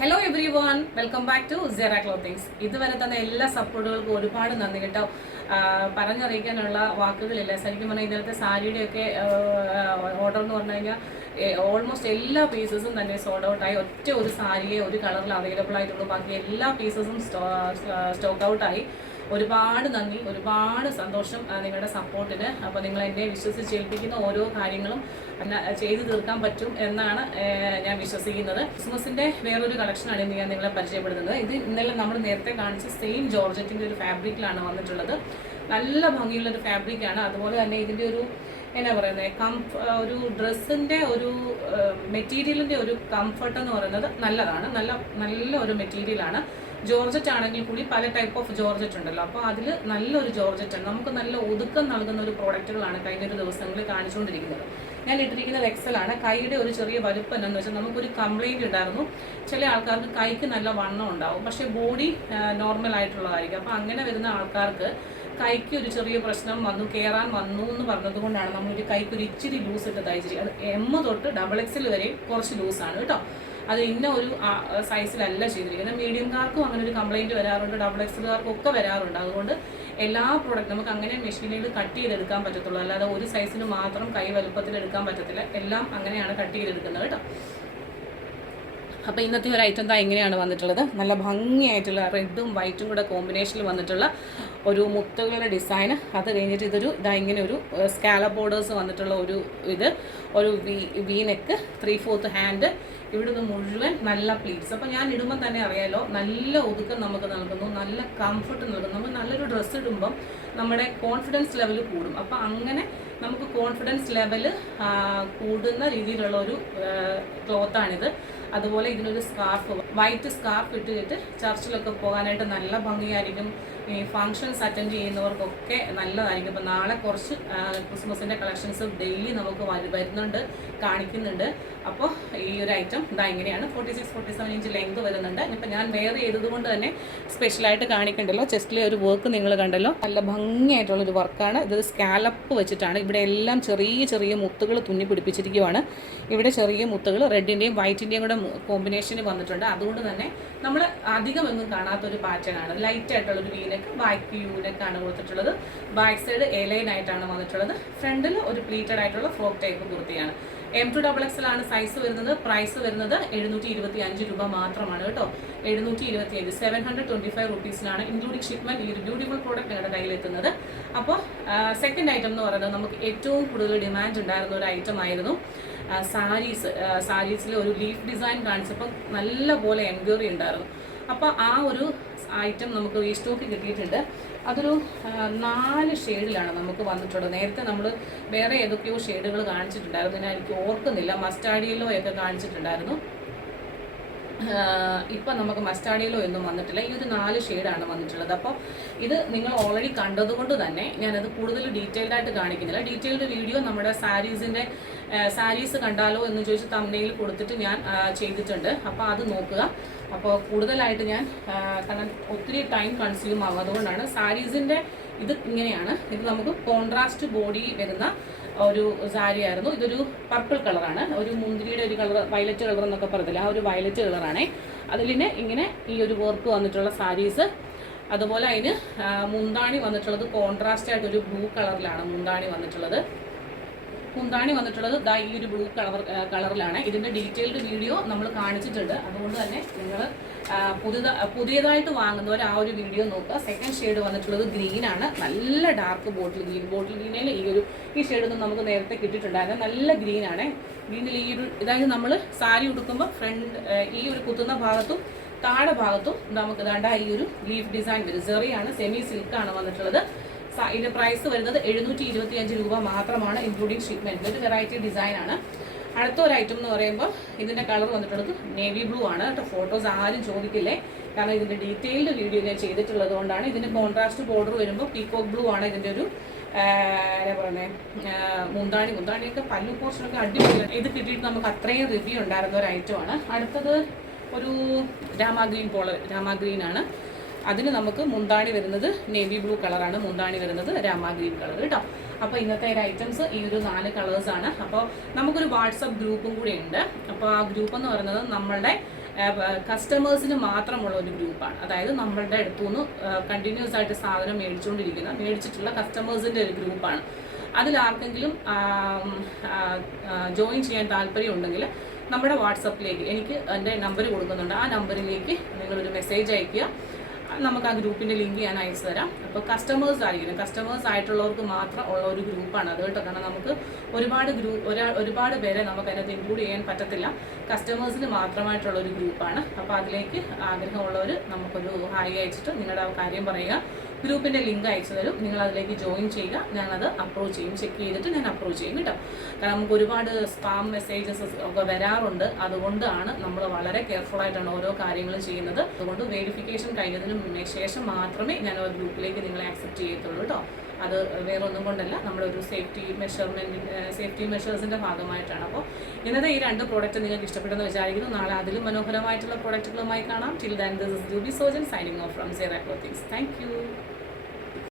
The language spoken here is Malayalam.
Hello everyone, welcome back to Sera Clothings. ഇതുവരെ തന്നെ എല്ലാ സപ്പോർട്ടുകൾക്കും ഒരുപാട് നന്ദി കേട്ടോ. പറഞ്ഞറിയിക്കാനുള്ള വാക്കുകളില്ല. ശരിക്കും പറഞ്ഞാൽ ഇന്നലത്തെ സാരിയുടെയൊക്കെ ഓർഡർ എന്ന് പറഞ്ഞു കഴിഞ്ഞാൽ ഓൾമോസ്റ്റ് എല്ലാ പീസസും തന്നെ സോൾഡ് ഔട്ടായി. ഒറ്റ ഒരു സാരിയെ ഒരു കളറിൽ അവൈലബിൾ ആയിട്ടുള്ളൂ. ബാക്കി എല്ലാ പീസസും സ്റ്റോക്ക് ഔട്ടായി. ഒരുപാട് നന്ദി, ഒരുപാട് സന്തോഷം നിങ്ങളുടെ സപ്പോർട്ടിന്. അപ്പോൾ നിങ്ങൾ എന്നെ വിശ്വസിച്ചേൽപ്പിക്കുന്ന ഓരോ കാര്യങ്ങളും ചെയ്തു തീർക്കാൻ പറ്റും എന്നാണ് ഞാൻ വിശ്വസിക്കുന്നത്. ക്രിസ്മസിൻ്റെ വേറൊരു കളക്ഷനാണ് ഇന്ന് ഞാൻ നിങ്ങളെ പരിചയപ്പെടുത്തുന്നത്. ഇത് ഇന്നലെ നമ്മൾ നേരത്തെ കാണിച്ച സെയിം ജോർജറ്റിൻ്റെ ഒരു ഫാബ്രിക്കിലാണ് വന്നിട്ടുള്ളത്. നല്ല ഭംഗിയുള്ളൊരു ഫാബ്രിക്കാണ്. അതുപോലെ തന്നെ ഇതിൻ്റെ ഒരു എന്നാ പറയുന്നത് ഒരു ഡ്രസ്സിൻ്റെ ഒരു മെറ്റീരിയലിൻ്റെ ഒരു കംഫർട്ട് എന്ന് പറയുന്നത് നല്ലതാണ്. നല്ല ഒരു മെറ്റീരിയലാണ്. ജോർജറ്റ് ആണെങ്കിൽ കൂടി പല ടൈപ്പ് ഓഫ് ജോർജറ്റ് ഉണ്ടല്ലോ. അപ്പോൾ അതിൽ നല്ലൊരു ജോർജറ്റാണ്. നമുക്ക് നല്ല ഒതുക്കം നൽകുന്ന ഒരു പ്രോഡക്റ്റുകളാണ് കഴിഞ്ഞൊരു ദിവസങ്ങളിൽ കാണിച്ചുകൊണ്ടിരിക്കുന്നത്. ഞാൻ ഇട്ടിരിക്കുന്നത് എക്സലാണ്. കൈയുടെ ഒരു ചെറിയ വലുപ്പം എന്താണെന്ന് വെച്ചാൽ നമുക്കൊരു കംപ്ലൈൻറ്റ് ഉണ്ടായിരുന്നു. ചില ആൾക്കാർക്ക് കൈക്ക് നല്ല വണ്ണം ഉണ്ടാവും, പക്ഷേ ബോഡി നോർമൽ ആയിട്ടുള്ളതായിരിക്കും. അപ്പോൾ അങ്ങനെ വരുന്ന ആൾക്കാർക്ക് കൈക്ക് ഒരു ചെറിയ പ്രശ്നം കയറാൻ വന്നു എന്ന് പറഞ്ഞതുകൊണ്ടാണ് നമ്മളൊരു കൈക്ക് ഒരു ഇച്ചിരി ലൂസ് ഇട്ട് തയ്ച്ചിരിക്കുക. അത് എം തൊട്ട് XXL വരെയും കുറച്ച് ലൂസാണ് കേട്ടോ. അത് ഇന്ന ഒരു സൈസിലല്ല ചെയ്തിരിക്കുന്നത്. മീഡിയംകാർക്കും അങ്ങനെ ഒരു കംപ്ലൈൻറ്റ് വരാറുണ്ട്, XXLകാർക്കും ഒക്കെ വരാറുണ്ട്. അതുകൊണ്ട് എല്ലാ പ്രോഡക്റ്റ് നമുക്ക് അങ്ങനെ മെഷീനിൽ കട്ട് ചെയ്തെടുക്കാൻ പറ്റത്തുള്ളൂ. അല്ലാതെ ഒരു സൈസിന് മാത്രം കൈ വലുപ്പത്തിൽ എടുക്കാൻ പറ്റത്തില്ല. എല്ലാം അങ്ങനെയാണ് കട്ട് ചെയ്തെടുക്കുന്നത് കേട്ടോ. അപ്പോൾ ഇന്നത്തെ ഒരു ഐറ്റം എങ്ങനെയാണ് വന്നിട്ടുള്ളത്, നല്ല ഭംഗിയായിട്ടുള്ള റെഡും വൈറ്റും കൂടെ കോമ്പിനേഷനിൽ വന്നിട്ടുള്ള ഒരു മുത്തുകളുടെ ഡിസൈൻ. അത് കഴിഞ്ഞിട്ട് ഇതൊരു ഇങ്ങനെ ഒരു സ്കാലപ്പ് ബോർഡേഴ്സ് വന്നിട്ടുള്ള ഒരു വി നെക്ക്, 3/4 ഹാൻഡ്, ഇവിടുന്ന് മുഴുവൻ നല്ല പ്ലീറ്റ്സ്. അപ്പോൾ ഞാൻ ഇടുമ്പോൾ തന്നെ അറിയാലോ, നല്ല ഒതുക്കം നമുക്ക് നൽകുന്നു, നല്ല കംഫർട്ട് നൽകുന്നു. നമ്മൾ നല്ലൊരു ഡ്രസ്സ് ഇടുമ്പം നമ്മുടെ കോൺഫിഡൻസ് ലെവൽ കൂടും. അപ്പോൾ അങ്ങനെ നമുക്ക് കോൺഫിഡൻസ് ലെവൽ കൂടുന്ന രീതിയിലുള്ള ഒരു ക്ലോത്താണിത്. അതുപോലെ ഇതിനൊരു സ്കാർഫ്, വൈറ്റ് സ്കാർഫ് ഇട്ടിട്ട് ചർച്ചിലൊക്കെ പോകാനായിട്ട് നല്ല ഭംഗിയായിരിക്കും. ഈ ഫങ്ഷൻസ് അറ്റൻഡ് ചെയ്യുന്നവർക്കൊക്കെ നല്ലതായിരിക്കും. ഇപ്പോൾ നാളെ കുറച്ച് ക്രിസ്മസിൻ്റെ കളക്ഷൻസ് ഡെയിലി നമുക്ക് വരുന്നുണ്ട്, കാണിക്കുന്നുണ്ട്. അപ്പോൾ ഈ ഒരു ഐറ്റം ഇങ്ങനെയാണ്. 46-47 ഇഞ്ച് ലെങ്ത് വരുന്നുണ്ട്. ഇപ്പം ഞാൻ വേറെ ചെയ്തതുകൊണ്ട് തന്നെ സ്പെഷ്യലായിട്ട് കാണിക്കണ്ടല്ലോ. ചെസ്റ്റിലെ ഒരു വർക്ക് നിങ്ങൾ കണ്ടല്ലോ, നല്ല ഭംഗിയായിട്ടുള്ളൊരു വർക്കാണ്. ഇത് സ്കാലപ്പ് വെച്ചിട്ടാണ്. ഇവിടെ എല്ലാം ചെറിയ ചെറിയ മുത്തുകൾ തുന്നി പിടിപ്പിച്ചിരിക്കുവാണ്. ഇവിടെ ചെറിയ മുത്തുകൾ റെഡിൻ്റെയും വൈറ്റിൻ്റെയും കൂടെ കോമ്പിനേഷന് വന്നിട്ടുണ്ട്. അതുകൊണ്ട് തന്നെ നമ്മൾ അധികം ഒന്നും കാണാത്തൊരു പാറ്റേൺ ആണ്. ലൈറ്റ് ആയിട്ടുള്ളൊരു വീനക്ക്, ബാക്ക് യൂനെക്കാണ് കൊടുത്തിട്ടുള്ളത്. ബാക്ക് സൈഡ് എലൈൻ ആയിട്ടാണ് വന്നിട്ടുള്ളത്. ഫ്രണ്ടിൽ ഒരു പ്ലീറ്റഡ് ആയിട്ടുള്ള ഫ്രോക്ക് ടൈപ്പ് കുർത്തിയാണ്. M2XXL ആണ് സൈസ് വരുന്നത്. പ്രൈസ് വരുന്നത് 725 രൂപ മാത്രമാണ് കേട്ടോ. 725, 725 റുപ്പീസിനാണ് ഇൻക്ലൂഡിംഗ് ഷിപ്മെന്റ് ഈ ഒരു ബ്യൂട്ടിഫുൾ പ്രോഡക്റ്റ് നിങ്ങളുടെ കയ്യിലെത്തുന്നത്. അപ്പോൾ സെക്കൻഡ് ഐറ്റം എന്ന് പറയുന്നത് നമുക്ക് ഏറ്റവും കൂടുതൽ ഡിമാൻഡ് ഉണ്ടായിരുന്ന ഒരു ഐറ്റം ആയിരുന്നു സാരീസിൽ ഒരു ലീഫ് ഡിസൈൻ കാണിച്ചപ്പോൾ നല്ല പോലെ എൻക്വയറി ഉണ്ടായിരുന്നു. അപ്പോൾ ആ ഒരു ഐറ്റം നമുക്ക് ഈ സ്റ്റോക്ക് കിട്ടിയിട്ടുണ്ട്. അതൊരു 4 ഷെയ്ഡിലാണ് നമുക്ക് വന്നിട്ടുള്ളത്. നേരത്തെ നമ്മൾ വേറെ ഏതൊക്കെയോ ഷെയ്ഡുകൾ കാണിച്ചിട്ടുണ്ടായിരുന്നു, ഞാൻ എനിക്ക് ഓർക്കുന്നില്ല. മസ്റ്റാർഡ് യെല്ലോ ഒക്കെ കാണിച്ചിട്ടുണ്ടായിരുന്നു. ഇപ്പം നമുക്ക് മസ്റ്റാർഡ് യെല്ലോ ഒന്നും വന്നിട്ടില്ല. ഈ ഒരു 4 ഷെയ്ഡാണ് വന്നിട്ടുള്ളത്. അപ്പോൾ ഇത് നിങ്ങൾ ഓൾറെഡി കണ്ടതുകൊണ്ട് തന്നെ ഞാനത് കൂടുതൽ ഡീറ്റെയിൽഡ് ആയിട്ട് കാണിക്കുന്നില്ല. ഡീറ്റെയിൽഡ് വീഡിയോ നമ്മുടെ സാരീസ് കണ്ടാലോ എന്ന് ചോദിച്ച് തംബ്നെയിൽ കൊടുത്തിട്ട് ഞാൻ ചെയ്തിട്ടുണ്ട്. അപ്പോൾ അത് നോക്കുക. അപ്പോൾ കൂടുതലായിട്ട് ഞാൻ കാരണം ഒത്തിരി ടൈം കൺസ്യൂം ആകും, അതുകൊണ്ടാണ്. സാരീസിൻ്റെ ഇത് ഇങ്ങനെയാണ്. ഇത് നമുക്ക് കോൺട്രാസ്റ്റ് ബോഡി വരുന്ന ഒരു സാരി ആയിരുന്നു. ഇതൊരു പർപ്പിൾ കളറാണ്, ഒരു മുന്തിരിയുടെ ഒരു കളർ, വയലറ്റ് കളർ എന്നൊക്കെ പറയത്തില്ല, ആ ഒരു വയലറ്റ് കളറാണ്. അതിലിന് ഇങ്ങനെ ഈ ഒരു വർക്ക് വന്നിട്ടുള്ള സാരീസ്. അതുപോലെ അതിന് മുന്താണി വന്നിട്ടുള്ളത് കോൺട്രാസ്റ്റ് ആയിട്ടൊരു ബ്ലൂ കളറിലാണ് മുന്താണി വന്നിട്ടുള്ളത്. ഈ ഒരു ബ്ലൂ കളറിലാണ്. ഇതിൻ്റെ ഡീറ്റെയിൽഡ് വീഡിയോ നമ്മൾ കാണിച്ചിട്ടുണ്ട്. അതുകൊണ്ട് തന്നെ നിങ്ങൾ പുതിയതായിട്ട് വാങ്ങുന്നവർ ആ ഒരു വീഡിയോ നോക്കുക. സെക്കൻഡ് ഷെയ്ഡ് വന്നിട്ടുള്ളത് ഗ്രീനാണ്, നല്ല ഡാർക്ക് ബോട്ടിൽ ഗ്രീനിൽ ഈ ഷെയ്ഡൊന്നും നമുക്ക് നേരത്തെ കിട്ടിയിട്ടുണ്ടായിരുന്നു. നല്ല ഗ്രീനാണ്. ഗ്രീനിൽ ഇതായത് നമ്മൾ സാരി ഉടുക്കുമ്പോൾ ഈ ഒരു കുത്തുന്ന ഭാഗത്തും താഴെ ഭാഗത്തും നമുക്ക് ഈ ഒരു ലീഫ് ഡിസൈൻ വരും. സെറിയാണ്, സെമി സിൽക്കാണ് വന്നിട്ടുള്ളത്. ഇതിൻ്റെ പ്രൈസ് വരുന്നത് 725 രൂപ മാത്രമാണ് ഇൻക്ലൂഡിങ് ഷിപ്മെൻറ്റ്. ഒരു വെറൈറ്റി ഡിസൈനാണ്. അടുത്ത ഒരു ഐറ്റം എന്ന് പറയുമ്പോൾ ഇതിൻ്റെ കളർ വന്നിട്ടുള്ളത് നേവി ബ്ലൂ ആണ് കേട്ടോ. ഫോട്ടോസ് ആരും ചോദിക്കില്ലേ, കാരണം ഇതിൻ്റെ ഡീറ്റെയിൽഡ് വീഡിയോ ഞാൻ ചെയ്തിട്ടുള്ളത് കൊണ്ടാണ്. ഇതിൻ്റെ കോൺട്രാസ്റ്റ് ബോർഡർ വരുമ്പോൾ പീകോക്ക് ബ്ലൂ ആണ് ഇതിൻ്റെ ഒരു എന്താ പറയുന്നത് മുന്താണിയൊക്കെ പല്ലു പോർഷനൊക്കെ അടിപൊളിയാണ്. ഇത് കിട്ടിയിട്ട് നമുക്ക് അത്രയും റിവ്യൂ ഉണ്ടായിരുന്ന ഒരു ഐറ്റമാണ്. അടുത്തത് ഒരു രാമാഗ്രീൻ ആണ്. അതിന് നമുക്ക് മുന്താണി വരുന്നത് നേവി ബ്ലൂ കളറാണ്, മുന്താണി വരുന്നത് രാമാഗ്രീൻ കളർ കേട്ടോ. അപ്പോൾ ഇന്നത്തെ ഐറ്റംസ് ഈ ഒരു 4 കളേഴ്സാണ്. അപ്പോൾ നമുക്കൊരു വാട്സപ്പ് ഗ്രൂപ്പും കൂടി ഉണ്ട്. അപ്പോൾ ആ ഗ്രൂപ്പ് എന്ന് പറയുന്നത് നമ്മളുടെ കസ്റ്റമേഴ്സിന് മാത്രമുള്ള ഒരു ഗ്രൂപ്പാണ്. അതായത് നമ്മളുടെ അടുത്തുനിന്ന് കണ്ടിന്യൂസ് ആയിട്ട് സാധനം മേടിച്ചിട്ടുള്ള കസ്റ്റമേഴ്സിൻ്റെ ഒരു ഗ്രൂപ്പാണ്. അതിലാർക്കെങ്കിലും ജോയിൻ ചെയ്യാൻ താല്പര്യമുണ്ടെങ്കിൽ നമ്മുടെ വാട്സപ്പിലേക്ക് എനിക്ക് എൻ്റെ നമ്പർ കൊടുക്കുന്നുണ്ട്. ആ നമ്പറിലേക്ക് നിങ്ങളൊരു മെസ്സേജ് അയയ്ക്കുക. നമുക്ക് ആ ഗ്രൂപ്പിൻ്റെ ലിങ്ക് ഞാൻ അയച്ചു തരാം. അപ്പോൾ കസ്റ്റമേഴ്സ് ആയിട്ടുള്ളവർക്ക് മാത്രം ഉള്ള ഒരു ഗ്രൂപ്പാണ് അത് കേട്ടോ. കാരണം നമുക്ക് ഒരുപാട് പേരെ നമുക്ക് അതിനകത്ത് ഇൻക്ലൂഡ് ചെയ്യാൻ പറ്റത്തില്ല. കസ്റ്റമേഴ്സിന് മാത്രമായിട്ടുള്ള ഒരു ഗ്രൂപ്പാണ്. അപ്പോൾ അതിലേക്ക് ആഗ്രഹമുള്ളവർ നമുക്കൊരു ഹായ് അയച്ചിട്ട് നിങ്ങളുടെ കാര്യം പറയുക. ഗ്രൂപ്പിൻ്റെ ലിങ്ക് അയച്ചു തരും. നിങ്ങൾ അതിലേക്ക് ജോയിൻ ചെയ്യുക. ഞാനത് അപ്രൂവ് ചെയ്യും. ചെക്ക് ചെയ്തിട്ട് ഞാൻ അപ്രൂവ് ചെയ്യും കേട്ടോ. കാരണം നമുക്ക് ഒരുപാട് സ്പാം മെസ്സേജസ് ഒക്കെ വരാറുണ്ട്. അതുകൊണ്ടാണ് നമ്മൾ വളരെ കെയർഫുൾ ആയിട്ടാണ് ഓരോ കാര്യങ്ങളും ചെയ്യുന്നത്. അതുകൊണ്ട് വെരിഫിക്കേഷൻ കഴിഞ്ഞതിന് ശേഷം മാത്രമേ ഞാൻ ഒരു ഗ്രൂപ്പിലേക്ക് നിങ്ങളെ ആക്സെപ്റ്റ് ചെയ്യത്തുള്ളൂ കേട്ടോ. അത് വേറൊന്നും കൊണ്ടല്ല, നമ്മുടെ ഒരു സേഫ്റ്റി മെഷേഴ്സിൻ്റെ ഭാഗമായിട്ടാണ്. അപ്പോൾ ഇന്നത്തെ ഈ 2 പ്രോഡക്റ്റ് നിങ്ങൾക്ക് ഇഷ്ടപ്പെട്ടെന്ന് വിചാരിക്കുന്നു. നാളെ അതിലും മനോഹരമായിട്ടുള്ള പ്രോഡക്റ്റുകളുമായി കാണാം. Till then this is Jubi Sojan signing off from Sera Clothings. Thank U.